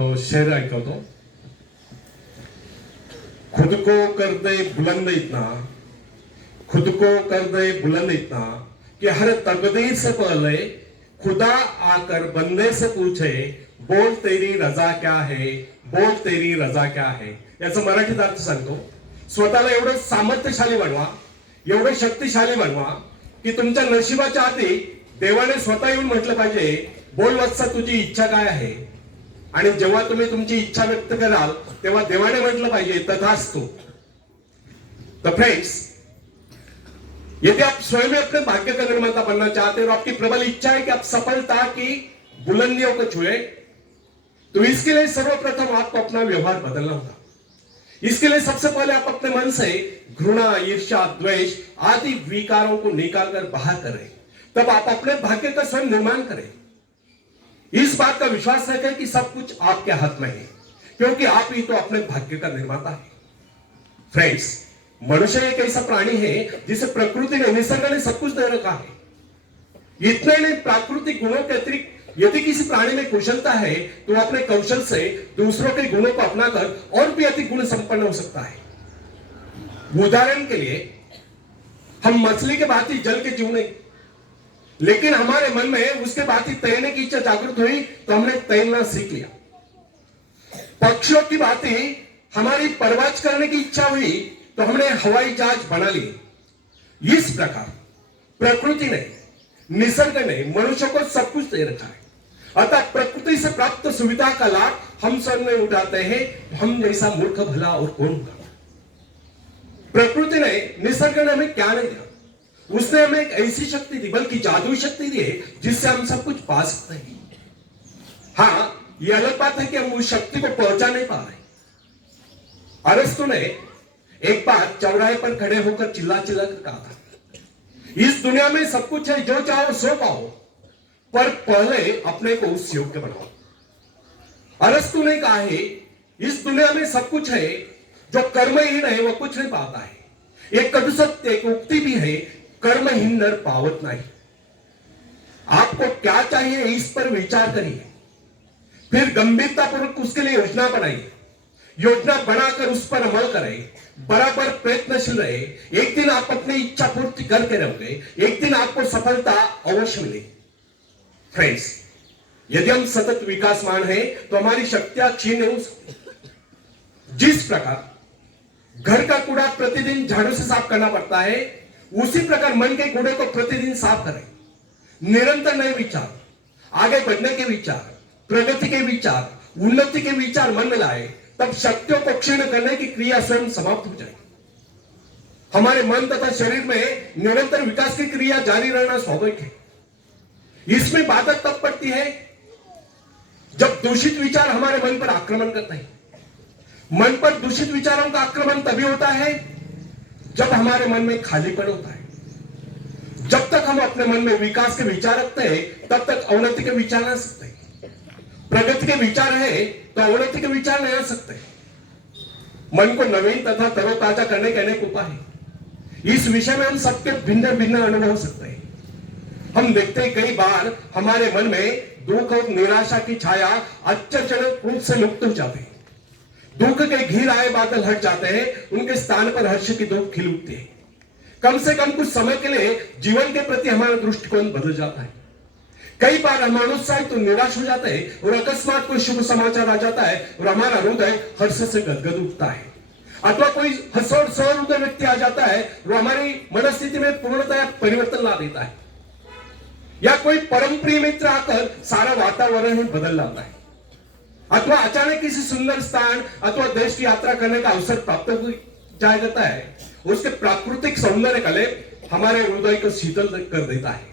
तो शेर ऐकवतो. खुद को कर दे बुलंद इतना, खुद को कर दे बुलंद इतना कि हर तकदीर से पहले खुदा आकर बंदे से पूछे, बोल तेरी रजा क्या है, बोल तेरी रजा क्या है. याचा मराठीत अर्थ सांगतो. स्वतःला एवढं सामर्थ्यशाली बनवा, एवढं शक्तिशाली बनवा की तुमच्या नशिबाच्या आधी देवाने स्वतः येऊन म्हटलं पाहिजे, बोल वत्सा तुझी इच्छा काय आहे. आणि जेव्हा तुम्ही तुमची इच्छा व्यक्त कराल तेव्हा देवाने म्हटलं पाहिजे तथास्तु. तो फ्रेंड्स, यदि आप स्वयं में अपने भाग्य का निर्माता बनना चाहते हो और आपकी प्रबल इच्छा है कि आप सफलता की बुलंदियों को छुए, तो इसके लिए सर्वप्रथम आपको अपना व्यवहार बदलना होगा. इसके लिए सबसे पहले आप अपने मन से घृणा, ईर्ष्या, द्वेष आदि विकारों को निकालकर बाहर करें. तब आप अपने भाग्य का स्वयं निर्माण करें. इस बात का विश्वास रखें कि सब कुछ आपके हाथ में है, क्योंकि आप ही तो अपने भाग्य का निर्माता है. फ्रेंड्स, मनुष्य एक ऐसा प्राणी है जिसे प्रकृति ने, निसर्ग ने सब कुछ दे रखा है. इतने नहीं, प्राकृतिक गुणों के अतिरिक्त यदि किसी प्राणी में कुशलता है तो अपने कौशल से दूसरों के गुणों को अपनाकर और भी अधिक गुण संपन्न हो सकता है. उदाहरण के लिए, हम मछली के भांति जल के जीव नहीं, लेकिन हमारे मन में उसके भांति तैरने की इच्छा जागृत हुई तो हमने तैरना सीख लिया. पक्षियों की भांति हमारी परवाज करने की इच्छा हुई तो हमने हवाई जहाज बना ली. इस प्रकार प्रकृति ने, निसर्ग ने मनुष्य को सब कुछ दे रखा है. अतः प्रकृति से प्राप्त सुविधा का लाभ हम सब में उठाते हैं. हम जैसा मूर्ख भला और कौन होगा. प्रकृति ने, निसर्ग ने हमें क्या नहीं दिया. उसने हमें एक ऐसी शक्ति दी, बल्कि जादुई शक्ति दी है जिससे हम सब कुछ पा सकते हैं. हाँ, यह अलग बात है कि हम उस शक्ति को पहुंचा नहीं पा रहे. अरस्तु ने एक बार चौराहे पर खड़े होकर चिल्ला चिल्ला कर कहा था, इस दुनिया में सब कुछ है, जो चाहो सो पाओ, पर पहले अपने को उस योग्य बनाओ. अरस्तु ने कहा है, इस दुनिया में सब कुछ है, जो कर्महीन है वह कुछ नहीं पाता है. एक कटु सत्य, एक उक्ति भी है, कर्महीन नर पावत नहीं. आपको क्या चाहिए इस पर विचार करिए, फिर गंभीरतापूर्वक उसके लिए योजना बनाइए. योजना बनाकर उस पर अमल करें, बराबर प्रयत्नशील रहे. एक दिन आप अपनी इच्छा पूर्ति करके रहोगे, एक दिन आपको सफलता अवश्य मिलेगी. फ्रेंड्स, यदि हम सतत विकासमान हैं तो हमारी शक्तियां क्षीण नहीं हो सकती. जिस प्रकार घर का कूड़ा प्रतिदिन झाड़ू से साफ करना पड़ता है, उसी प्रकार मन के कूड़े को प्रतिदिन साफ करें. निरंतर नए विचार, आगे बढ़ने के विचार, प्रगति के विचार, उन्नति के विचार मन में लाए, तब शक्तियों को क्षीण करने की क्रिया स्वयं समाप्त हो जाएगी. हमारे मन तथा शरीर में निरंतर विकास की क्रिया जारी रहना स्वाभाविक है. इसमें बाधक तब पड़ती है जब दूषित विचार हमारे मन पर आक्रमण करते हैं. मन पर दूषित विचारों का आक्रमण तभी होता है जब हमारे मन में खालीपन होता है. जब तक हम अपने मन में विकास के विचार रखते हैं तब तक अवनति के विचार आ सकते हैं. प्रगति के विचार है तो अवनति के विचार नहीं आ सकते. मन को नवीन तथा तरोताजा करने के अनेक उपाय हैं. इस विषय में हम सबके भिन्न भिन्न अनुभव हो सकते हैं. हम देखते हैं कई बार हमारे मन में दुख और निराशा की छाया आश्चर्यजनक रूप से लुप्त हो जाती है. दुख के घिर आए बादल हट जाते हैं, उनके स्थान पर हर्ष की धूप खिल उठती है. कम से कम कुछ समय के लिए जीवन के प्रति हमारा दृष्टिकोण बदल जाता है. कई बार हम अनुत्साहित तो निराश हो जाते हैं और अकस्मात कोई शुभ समाचार आ जाता है और हमारा हृदय हर्ष से गदगद उठता है. अथवा कोई हर्षों सहृदय व्यक्ति आ जाता है और हमारी मनस्थिति में पूर्णतया परिवर्तन ला देता है. या कोई परम प्रिय मित्र आकर सारा वातावरण ही बदल लाता है. अथवा अचानक किसी सुंदर स्थान अथवा देश की यात्रा करने का अवसर प्राप्त हो जाता है. उसके प्राकृतिक सौंदर्य कले हमारे हृदय को शीतल कर देता है.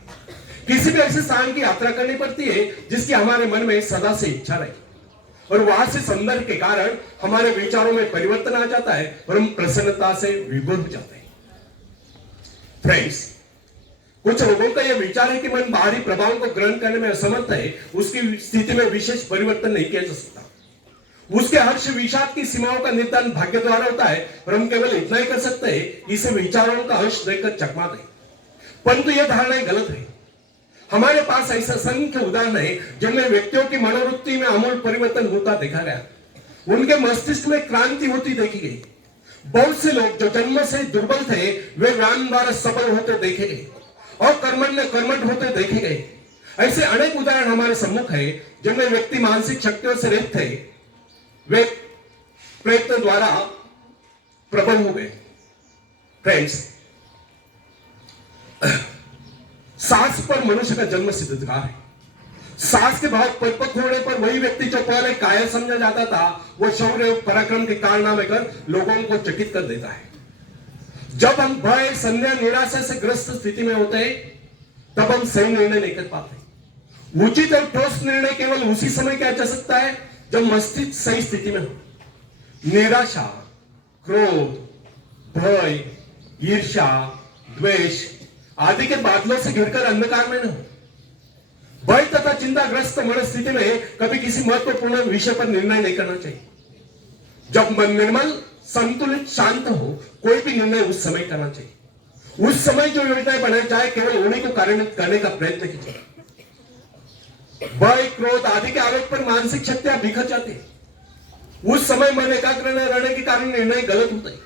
किसी भी ऐसे स्थान की यात्रा करनी पड़ती है जिसकी हमारे मन में सदा से इच्छा रही, और वहां से सौंदर्य के कारण हमारे विचारों में परिवर्तन आ जाता है और हम प्रसन्नता से विभोर हो जाते हैं. फ्रेंड्स, कुछ लोगों का यह विचार है कि मन बाहरी प्रभावों को ग्रहण करने में असमर्थ है. उसकी स्थिति में विशेष परिवर्तन नहीं किया जा सकता. उसके हर्ष विषाद की सीमाओं का निर्धारण भाग्य द्वारा होता है और हम केवल इतना ही कर सकते हैं, इसे विचारों का हर्ष देखकर चकमा दें. परंतु यह धारणा गलत है. हमारे पास ऐसा असंख्य उदाहरण है जिनमें व्यक्तियों की मनोवृत्ति में आमूल परिवर्तन होता देखा गया, उनके मस्तिष्क में क्रांति होती देखी गई। बहुत से लोग जो जन्म से दुर्बल थे वे ज्ञान द्वारा सबल होते देखे गए और कर्मठ होते देखे गए। ऐसे अनेक उदाहरण हमारे सम्मुख है जिनमें व्यक्ति मानसिक शक्तियों से रहित थे, वे प्रयत्न द्वारा प्रबल हो गए। फ्रेंड्स, साहस पर मनुष्य का जन्म सिद्ध अधिकार है। साहस के भाव परिपक्व होने पर वही व्यक्ति जो पहले कायर समझा जाता था वो शौर्य पराक्रम के कारनामे कर लोगों को चकित कर देता है। जब हम भय, संदेह, निराशा से ग्रस्त स्थिति में होते हैं तब हम सही निर्णय नहीं कर पाते। उचित और ठोस निर्णय केवल उसी समय किया जा सकता है जब मस्तिष्क सही स्थिति में हो। निराशा, क्रोध, भय, ईर्ष्या, द्वेष आदि के बादलों से घिरकर अंधकार में न हो। भय तथा चिंताग्रस्त मनस्थिति में कभी किसी महत्वपूर्ण विषय पर निर्णय नहीं करना चाहिए। जब मन निर्मल, संतुलित, शांत हो, कोई भी निर्णय उस समय करना चाहिए। उस समय जो योजनाएं बनाई जाए केवल उन्हीं को कार्यान्वित करने का प्रयत्न कीजिए। भय, क्रोध आदि के आवेग पर मानसिक शक्तियां बिखर जाती है। उस समय मन एकाग्र न रहने के कारण निर्णय गलत होते हैं।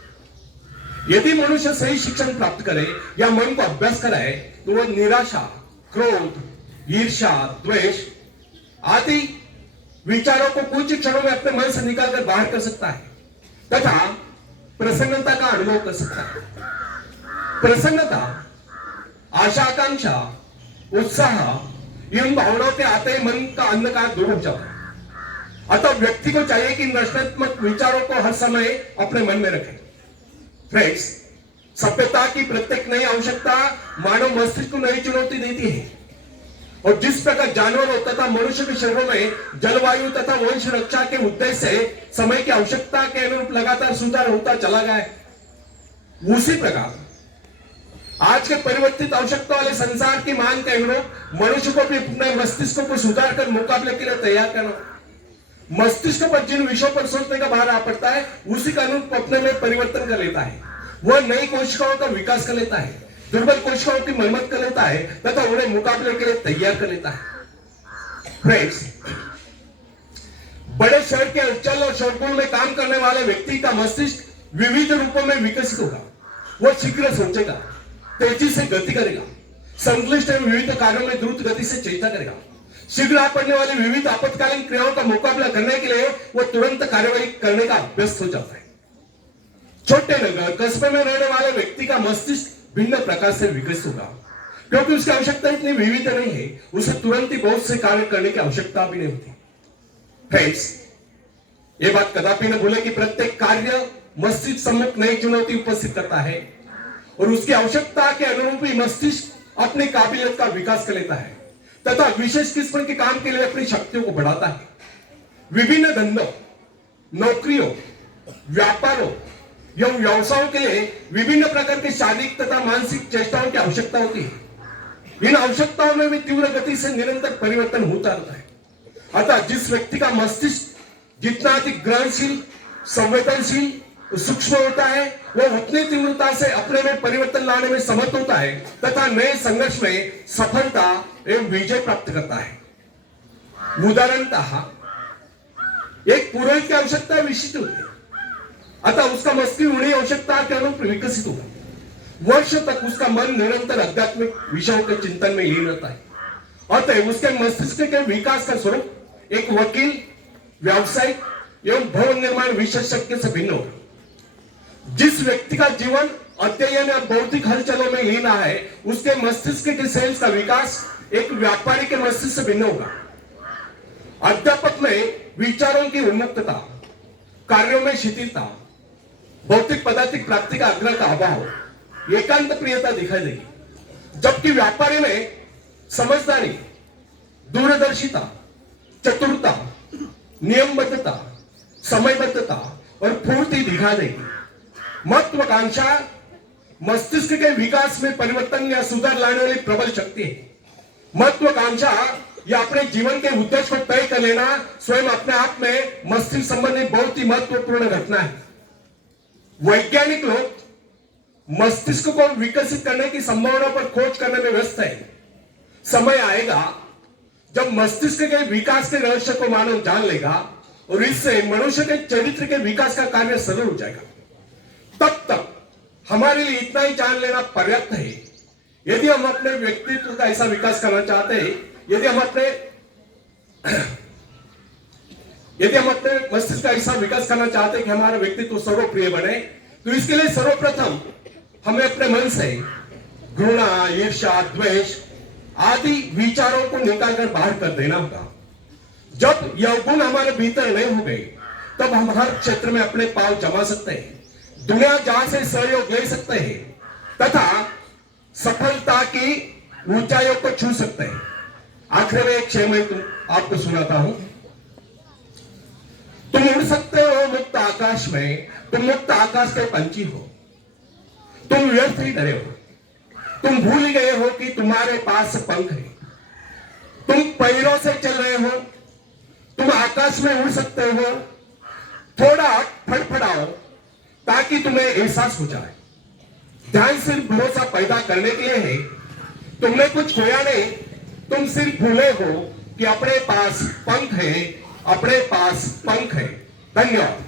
यदि मनुष्य सही शिक्षण प्राप्त करे या मन को अभ्यास कराए तो वह निराशा, क्रोध, ईर्ष्या, द्वेष आदि विचारों को कुछ क्षणों में अपने मन से निकालकर बाहर कर सकता है तथा प्रसन्नता का अनुभव कर सकता है। प्रसन्नता, आशा, आकांक्षा, उत्साह इन भावनाओं के आते ही मन का अंधकार दूर हो जाता है। अतः व्यक्ति को चाहिए कि नकारात्मक विचारों को हर समय अपने मन में रखे। फ्रेंड्स, सभ्यता की प्रत्येक नई आवश्यकता मानव मस्तिष्क को नई चुनौती देती है और जिस प्रकार जानवरों तथा मनुष्य के शरीरों में जलवायु तथा वंश रक्षा के उद्देश्य से समय की आवश्यकता के अनुरूप लगातार सुधार होता चला गया है, उसी प्रकार आज के परिवर्तित आवश्यकता वाले संसार की मांग के अनुरूप मनुष्य को भी अपने मस्तिष्क को सुधार कर मुकाबले के लिए तैयार करना। मस्तिष्क पर जिन विषयों पर सोचने का भार आ पड़ता है उसी का अनुरूप अपने में परिवर्तन कर लेता है। वह नई कोशिकाओं का विकास कर लेता है, दुर्बल कोशिकाओं की मरम्मत कर लेता है तथा उन्हें मुकाबले के लिए तैयार कर लेता है। फ्रेंड्स, बड़े शहर के हलचल और शोरगुल में काम करने वाले व्यक्ति का मस्तिष्क विविध रूपों में विकसित होगा। वह शीघ्र सोचेगा, तेजी से गति करेगा, संश्लिष्ट एवं विविध कार्यों में द्रुत गति से चेष्टा करेगा। शीघ्र आ पड़ने वाली विविध आपातकालीन क्रियाओं का मुकाबला करने के लिए वह तुरंत कार्यवाही करने का अभ्यस्त हो जाता है। छोटे नगर, कस्बे में रहने वाले व्यक्ति का मस्तिष्क भिन्न प्रकार से विकसित होगा क्योंकि उसकी आवश्यकता इतनी विविध नहीं है, उसे तुरंत ही बहुत से कार्य करने की आवश्यकता भी नहीं होती। फ्रेंड्स, ये बात कदापि न भूले कि प्रत्येक कार्य मस्तिष्क सम्मुख नई चुनौती उपस्थित करता है और उसकी आवश्यकता के अनुरूप ही मस्तिष्क अपनी काबिलियत का विकास कर लेता है तथा विशेष किस्म के काम के लिए अपनी शक्तियों को बढ़ाता है। विभिन्न धंधों, नौकरियों, व्यापारों एवं व्यवसायों के लिए विभिन्न प्रकार के शारीरिक तथा मानसिक चेष्टाओं की आवश्यकता होती है। इन आवश्यकताओं में भी तीव्र गति से निरंतर परिवर्तन होता रहता है। अतः जिस व्यक्ति का मस्तिष्क जितना अधिक ग्रहणशील, संवेदनशील, सूक्ष्म होता है वह उतनी तीव्रता से अपने में परिवर्तन लाने में समर्थ होता है तथा नए संघर्ष में सफलता एवं विजय प्राप्त करता है। उदाहरणतः एक पुरोहित की आवश्यकता विशिष्ट होती है, अतः उसका मस्तिष्क उन्हीं आवश्यकता के अनुरूप विकसित होगा। वर्ष तक उसका मन निरंतर आध्यात्मिक विषयों के चिंतन में लीन रहता है। अतः उसके मस्तिष्क के विकास का स्वरूप एक वकील, व्यवसायिक एवं भवन निर्माण विशेषज्ञ से भिन्न होगा। जिस व्यक्ति का जीवन अध्ययन और भौतिक हलचलों में लीन है उसके मस्तिष्क के सेल्स का विकास एक व्यापारी के मस्तिष्क से भिन्न होगा। अध्यापक में विचारों की उन्मुक्तता, कार्यों में शिथिलता, भौतिक पदार्थिक प्राप्ति का आग्रह का अभाव, एकांत प्रियता दिखाई देगी, जबकि व्यापारी में समझदारी, दूरदर्शिता, चतुरता, नियमबद्धता, समयबद्धता और पूर्ति दिखा देगी। महत्वाकांक्षा मस्तिष्क के विकास में परिवर्तन या सुधार लाने वाली प्रबल शक्ति है। महत्वाकांक्षा या अपने जीवन के उद्देश्य को तय कर लेना स्वयं अपने आप में मस्तिष्क संबंधी बहुत ही महत्वपूर्ण घटना है। वैज्ञानिक लोग मस्तिष्क को विकसित करने की संभावना पर खोज करने में व्यस्त है। समय आएगा जब मस्तिष्क के विकास के रहस्य को मानव जान लेगा और इससे मनुष्य के चरित्र के विकास का कार्य सरल हो जाएगा। तब तक हमारे लिए इतना ही जान लेना पर्याप्त है। यदि हम अपने व्यक्तित्व का ऐसा विकास करना चाहते हैं, यदि हम अपने मस्तिष्क का ऐसा विकास करना चाहते हैं कि हमारा व्यक्तित्व सर्वप्रिय बने, तो इसके लिए सर्वप्रथम हमें अपने मन से घृणा, ईर्ष्या, द्वेष आदि विचारों को निकालकर बाहर कर देना होगा। जब यह गुण हमारे भीतर नहीं हो गए, तब हम हर क्षेत्र में अपने पांव जमा सकते हैं, दुनिया जहां से सहयोग ले सकते हैं तथा सफलता की ऊंचाइयों को छू सकते हैं। आखिर में एक शेर में आपको सुनाता हूं। तुम उड़ सकते हो मुक्त आकाश में, तुम मुक्त आकाश के पंछी हो। तुम व्यर्थ ही डरे हो, तुम भूल ही गए हो कि तुम्हारे पास पंख है। तुम पैरों से चल रहे हो, तुम आकाश में उड़ सकते हो। थोड़ा फड़फड़ाओ ताकि तुम्हें एहसास हो जाए। ध्यान सिर्फ भरोसा पैदा करने के लिए है। तुमने कुछ खोया नहीं, तुम सिर्फ भूले हो कि अपने पास पंख है, अपने पास पंख है। धन्यवाद।